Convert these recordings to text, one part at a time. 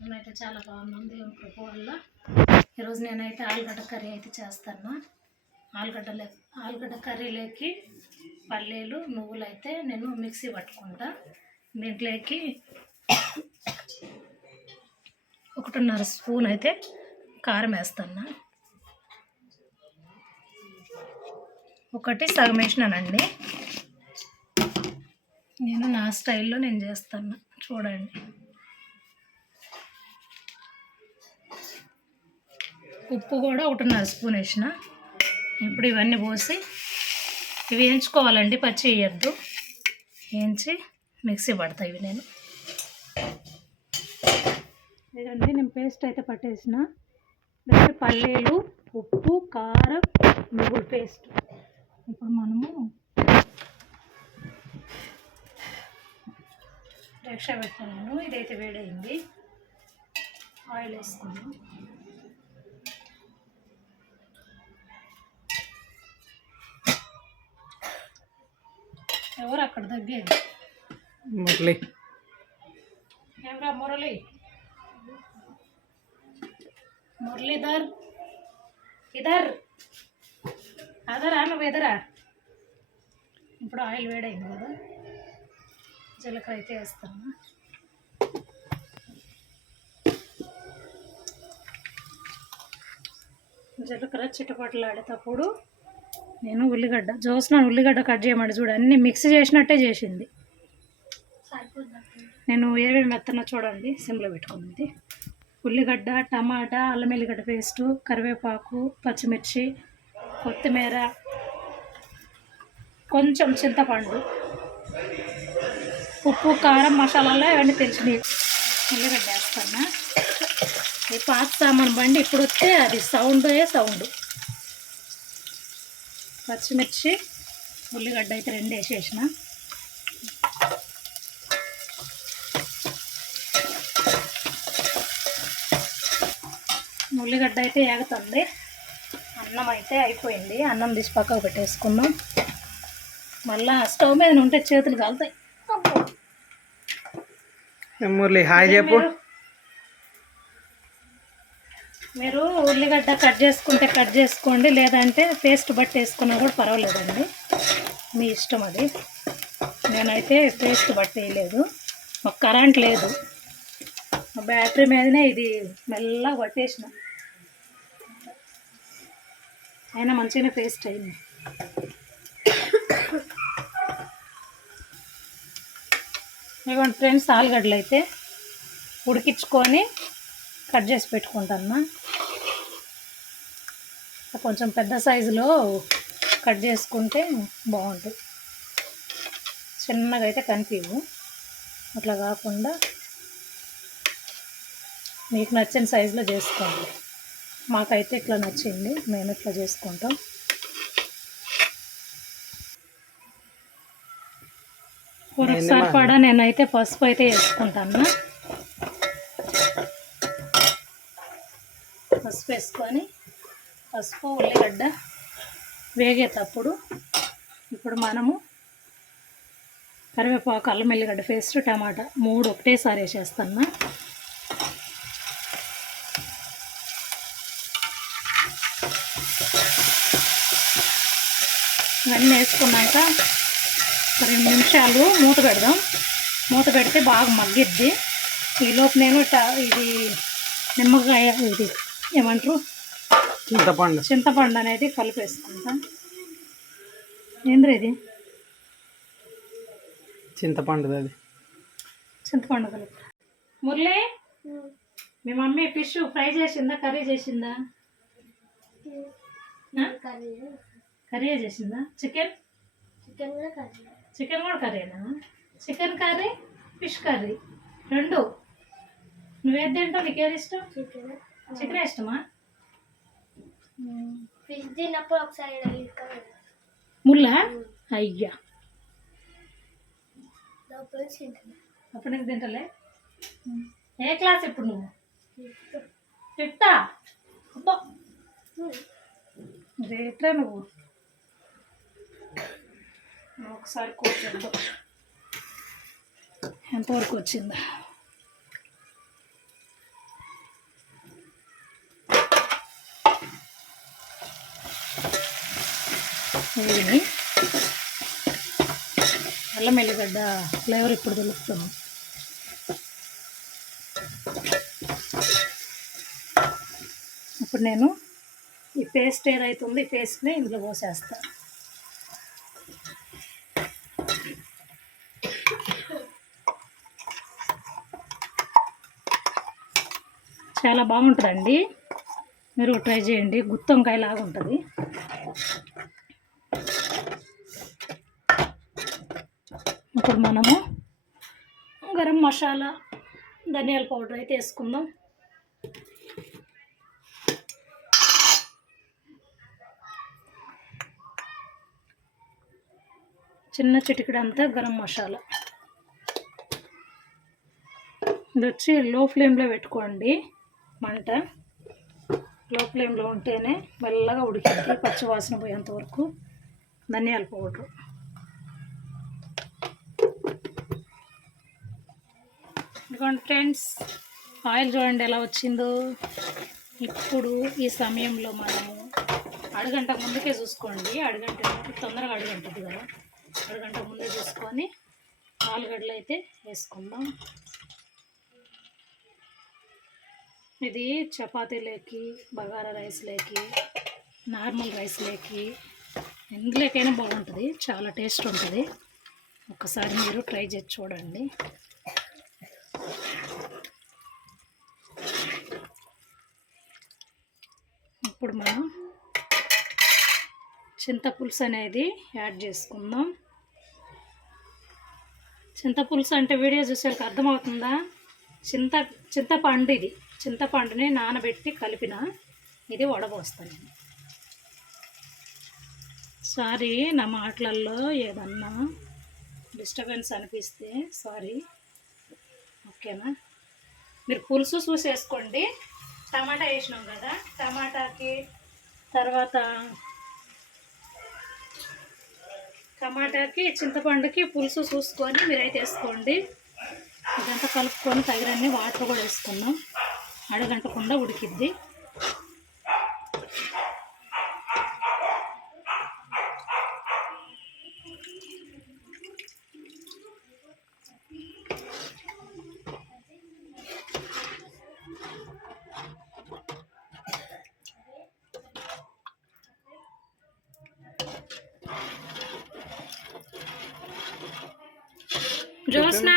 నేనైతే చాలా బాగున్నాను దేవుని వల్ల. ఈరోజు నేనైతే ఆలుగడ్డ కర్రీ అయితే చేస్తాను. ఆలుగడ్డలే ఆలుగడ్డ కర్రీలోకి పల్లీలు నువ్వులు అయితే నేను మిక్సీ పట్టుకుంటా. దీంట్లోకి ఒకటిన్నర స్పూన్ అయితే కారం వేస్తాను. ఒకటి సగం వేసినానండి. నేను నా స్టైల్లో నేను చేస్తాను. చూడండి. ఉప్పు కూడా ఒకటిన్నర స్పూన్ వేసిన. ఇప్పుడు ఇవన్నీ పోసి ఇవి వేయించుకోవాలండి పచ్చి వేయద్దు. వేయించి మిక్సీ పడతాయి ఇవి నేను. లేదండి నేను పేస్ట్ అయితే పట్టేసిన. పల్లీలు ఉప్పు కారం నువ్వుల పేస్ట్. ఇప్పుడు మనము రిక్షా పెట్టాను ఇదైతే వేడైంది. ఆయిల్ వేసుకున్నాను అక్కడ తగ్గేది మురళి. ఏమరా మురళి? మురళీధర్ ఇదర్. అదరా నువ్వు ఎదరా? ఇప్పుడు ఆయిల్ వేడైంది కదా. జీలకర్ర అయితే వేస్తాను. జీలకర్ర చిటపటలాడేటప్పుడు నేను ఉల్లిగడ్డ చూస్తున్నాను ఉల్లిగడ్డ కట్ చేయమని చూడు అన్ని మిక్స్ చేసినట్టే చేసింది. నేను ఏమేమి మెత్తనో చూడండి సిమ్లో పెట్టుకున్నది ఉల్లిగడ్డ టమాటా అల్లం ఎల్లిగడ్డ పేస్టు కరివేపాకు పచ్చిమిర్చి కొత్తిమీర కొంచెం చింతపండు ఉప్పు కారం మసాలాలో ఇవన్నీ తెలిసినవి ఉల్లిగడ్డ వేస్తాను? ఈ పాత సామాన్ బండి ఇప్పుడు వస్తే అది సౌండే సౌండ్ పచ్చిమిర్చి ఉల్లిగడ్డ అయితే రెండు వేసేసిన. ఉల్లిగడ్డ అయితే ఏగుతుంది. అన్నం అయితే అయిపోయింది. అన్నం తీసి పక్కకు పెట్టేసుకుందాం. మళ్ళా స్టవ్ మీద ఉంటే చేతులు కాలుతాయి. మురళి హాయ్ చెప్పు. ఉల్లిగడ్డ కట్ చేసుకుంటే కట్ చేసుకోండి లేదంటే పేస్ట్ బట్టి వేసుకున్నా కూడా పర్వాలేదండి. మీ ఇష్టం అది. నేనైతే పేస్ట్ బట్టి వేయలేదు. మాకు కరెంట్ లేదు. బ్యాటరీ మీదనే ఇది మెల్లగా కొట్టేసిన అయినా మంచిగానే పేస్ట్ అయింది. ఇవ్వండి ఫ్రెండ్స్ ఆలుగడ్డలు అయితే ఉడికించుకొని కట్ చేసి పెట్టుకుంటాను. కొంచెం పెద్ద సైజులో కట్ చేసుకుంటే బాగుంటుంది. చిన్నగా అయితే కనిపించవు. అట్లా కాకుండా మీకు నచ్చిన సైజులో చేసుకోండి. మాకైతే ఇట్లా నచ్చింది. మేము ఇట్లా చేసుకుంటాం. కూరకు సరిపడా నేనైతే పసుపు అయితే వేసుకుంటాను. పసుపు వేసుకొని పసుపు ఉల్లిగడ్డ వేగేటప్పుడు ఇప్పుడు మనము కరివేపాకు అల్లం ఎల్లిగడ్డ పేస్ట్ టమాటా మూడు ఒకటేసారి వేసేస్తాను ఇవన్నీ వేసుకున్నాక రెండు నిమిషాలు మూత పెడదాం. మూత పెడితే బాగా మగ్గిద్ది. ఈలోపు నేను ట- ఇది నిమ్మకాయ ఇది ఏమంటారు? చింతపండు. చింతపండు అనేది కలిపేసుకుంటా ఏంద్ర ఇది చింతపండు అది. చింతపండు కలుపు. మురళి మీ మమ్మీ ఫిష్ ఫ్రై చేసిందా కర్రీ చేసిందా? కర్రీ చేసిందా? చికెన్? చికెన్ కూడా కర్రీనా? Chicken curry fish curry. రెండు. నువ్వేది తింటావు? నీకేది ఇష్టం? చికెన్ ఇష్టమా? ఫిష్ తిన్నప్పుడు ఒకసారి ముళ్ళ అయ్యా. అప్పుడు నీకు తింటలే? ఏ క్లాస్ ఇప్పుడు నువ్వు? తిట్టా అబ్బా. రేట్రా నువ్వు? ఒకసారి కూర్చోద్దు ఎంతవరకు వచ్చిందా? వేగినాయి అల్లం ఎల్లిగడ్డ ఫ్లేవర్ ఇప్పుడు తెలుస్తుంది ఇప్పుడు నేను ఈ పేస్ట్ ఏదైతే ఉందో ఈ పేస్ట్ని ఇందులో పోసేస్తాను చాలా బాగుంటుందండి. మీరు ట్రై చేయండి. గుత్తొంకాయ లాగా ఉంటుంది ఇప్పుడు మనము గరం మసాలా ధనియాల పౌడర్ అయితే వేసుకుందాం. చిన్న చిటికెడు అంతా గరం మసాలా. ఇది వచ్చి లో ఫ్లేమ్లో పెట్టుకోండి మంట. లో ఫ్లేమ్లో ఉంటేనే మెల్లగా ఉడికింది పచ్చి వాసన పోయేంత వరకు ధనియాల పౌడర్. ఇదిగోండి ఫ్రెండ్స్ ఆయిల్ చూడండి ఎలా వచ్చిందో. ఇప్పుడు ఈ సమయంలో మనము అడుగంట ముందుకే చూసుకోండి. అడుగంట తొందరగా అడగంటది కదా. అరగంట ముందే చూసుకొని ఆలుగడ్డలు అయితే వేసుకుందాం. ఇది చపాతీలోకి బగారా రైస్లోకి నార్మల్ రైస్లోకి ఎందులోకైనా బాగుంటుంది. చాలా టేస్ట్ ఉంటుంది. ఒకసారి మీరు ట్రై చేసి చూడండి. ఇప్పుడు మనం చింతపులుసు అనేది యాడ్ చేసుకుందాం. చింతపులుసు అంటే వీడియో చూసేకి అర్థమవుతుందా? చింత చింతపండు ఇది. చింతపండుని నానబెట్టి కలిపిన ఇది వడబోస్తాను నేను. సారీ నా మాటలలో ఏదన్నా డిస్టర్బెన్స్ అనిపిస్తే సారీ. ఓకేనా? మీరు పులుసు చూసేసుకోండి. టమాటా వేసినాం కదా టమాటాకి తర్వాత టమాటాకి చింతపండుకి పులుసు చూసుకొని మీరైతే వేసుకోండి. ఇదంతా కలుపుకొని తగినన్ని వాటర్ కూడా వేసుకున్నాం. అడగంటకుండా ఉడికిద్ది. జోస్నా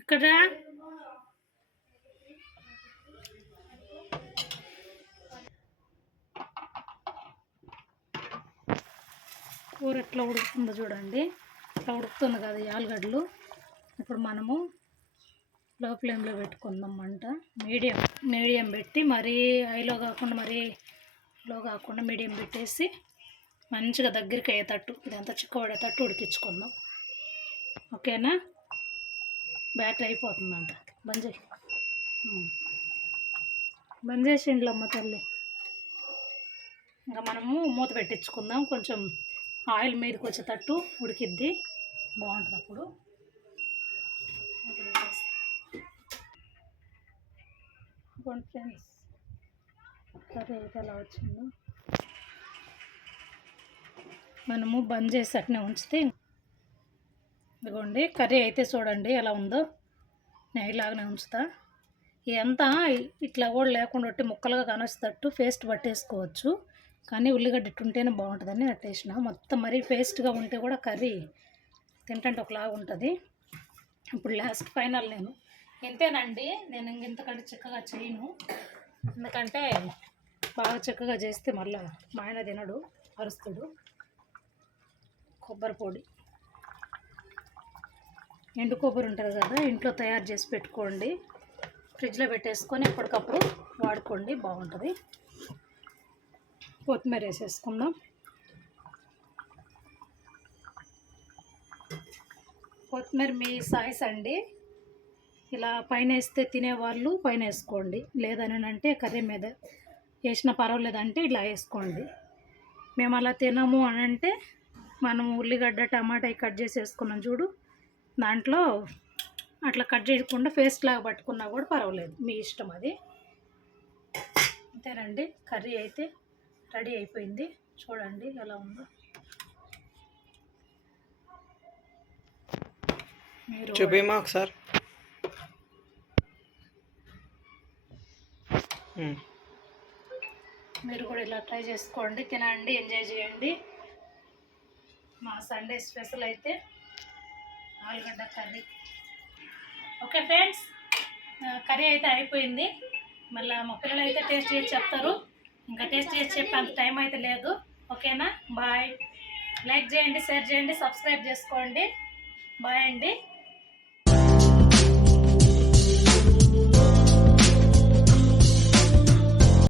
ఇక్కడ. కూర ఎట్లా ఉడుకుతుందో చూడండి. ఇట్లా ఉడుకుతుంది కదా ఆలుగడ్డలు. ఇప్పుడు మనము లో ఫ్లేమ్లో పెట్టుకుందాం మంట. మీడియం మీడియం పెట్టి మరీ హైలో కాకుండా మరీ లో కాకుండా మీడియం పెట్టేసి మంచిగా దగ్గరికి అయ్యేటట్టు ఇదంతా చిక్కబడేటట్టు ఉడికించుకుందాం. ఓకేనా? బ్యాటరీ అయిపోతుందంట. బంద్ చేయి. బంద్ చేసిండ్లు అమ్మ తల్లి. ఇంకా మనము మూత పెట్టించుకుందాం. కొంచెం ఆయిల్ మీదకి వచ్చేటట్టు ఉడికిద్ది. బాగుంటుంది అప్పుడు. ఫ్రెండ్స్. కర్రీ అయితే ఎలా వచ్చిందో. మనము బంద్ చేసి అట్నే ఉంచితే ఇదిగోండి కర్రీ అయితే చూడండి ఎలా ఉందో. నెయ్యిలాగానే ఉంచుతా. ఇదంతా ఇట్లా కూడా లేకుండా ఒట్టి ముక్కలుగా కానొచ్చేటట్టు పేస్ట్ పట్టేసుకోవచ్చు. కానీ ఉల్లిగడ్డ ఇట్టుంటేనే బాగుంటుందని అట్టేసిన మొత్తం మరీ పేస్ట్గా ఉంటే కూడా కర్రీ తింటంటే ఒకలాగా ఉంటుంది. ఇప్పుడు లాస్ట్ ఫైనల్ నేను. ఇంతేనండి నేను ఇంక ఇంతకంటే చక్కగా చేయను. ఎందుకంటే బాగా చక్కగా చేస్తే మళ్ళీ మా ఆయన తినడు అరుస్తాడు. కొబ్బరి పొడి. ఎండు కొబ్బరి ఉంటుంది కదా ఇంట్లో తయారు చేసి పెట్టుకోండి. ఫ్రిడ్జ్లో పెట్టేసుకొని ఎప్పటికప్పుడు వాడుకోండి బాగుంటుంది. కొత్తిమీర వేసేసుకుందాం. కొత్తిమీర మీ సాయిస్ అండి. ఇలా పైన వేస్తే తినేవాళ్ళు పైన వేసుకోండి. లేదని అంటే కర్రీ మీద వేసిన పర్వాలేదంటే ఇలా వేసుకోండి. మేము అలా తినము అని అంటే మనం ఉల్లిగడ్డ టమాటా కట్ చేసి వేసుకున్నాం చూడు. దాంట్లో అట్లా కట్ చేయకుండా పేస్ట్ లాగా పట్టుకున్నా కూడా పర్వాలేదు. మీ ఇష్టం అది. అంతేనండి. కర్రీ అయితే రెడీ అయిపోయింది. చూడండి ఎలా ఉందో. మీరు చూపిమా ఒకసారి. మీరు కూడా ఇలా ట్రై చేసుకోండి తినండి ఎంజాయ్ చేయండి. మా సండే స్పెషల్ అయితే ఆలుగడ్డ కర్రీ. ఓకే ఫ్రెండ్స్ కర్రీ అయితే అయిపోయింది. మళ్ళీ మా పిల్లలు అయితే టేస్ట్ చేసి చెప్తారు. ఇంకా టేస్ట్ చేసి చెప్పే అంత టైం అయితే లేదు. ఓకేనా? బాయ్. లైక్ చేయండి షేర్ చేయండి సబ్స్క్రైబ్ చేసుకోండి. బాయ్ అండి.